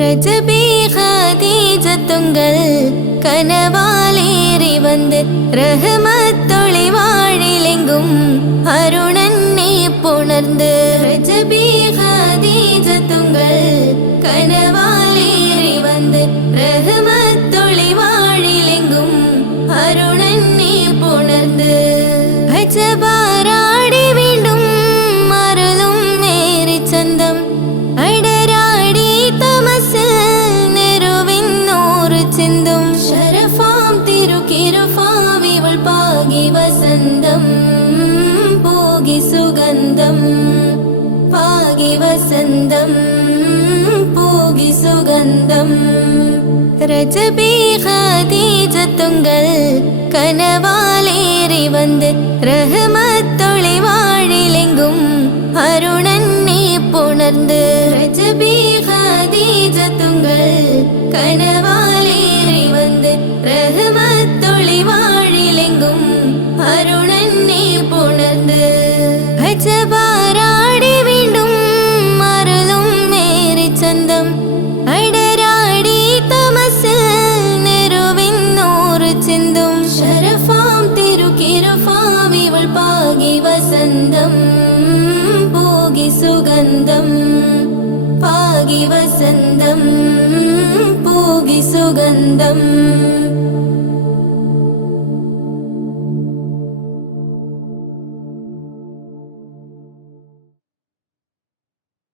രജബി ഖദീജത്തുങ്കൾ കനവാലേറി വന്ന് റഹ്മത്തൊളി വാഴിലെങ്കും അരുണനെ പുണർന്ന് രജബി ഖദീജത്തുങ്കൾ കനവാലേറി വന്ന് റഹ്മത്തൊളി വാഴിലെങ്കും അരുണനെ പുണർന്ന് അജബാരാടി വീണ്ടും മരുളും നേരി ചന്തം അടരാടി തമസിൽ നെരുവിന്നൂറ് ചിന്തും ശരഫാം തിരുക്കിരുഫാവിവൾ പാകി വസന്തം പോകി സുഗന്ധം പാകി വസന്തം പോകി സുഗന്ധം രജബി ഖദീജത്തുങ്കൾ കനവാലേറി വന്ന് റഹ്മത്തൊളി വാഴിലെങ്കും അരുണനെ പുണർന്ന് രജബി ഖദീജത്തുങ്കൾ കനവാലേറി വന്ന് റഹ്മത്തൊളി വാഴിലെങ്കും അരുണനെ പുണർന്ന് അജബാരാടി വീണ്ടും മരുളും നേരി ചന്തം അടരാടി തമസിൽ നെരുവിന്നൂറ് ചിന്തും ശരഫാം തിരുക്കിരുഫാവിവൾ പാകി വസന്തം പോകി സുഗന്ധം പാകി വസന്തം പോകി സുഗന്ധം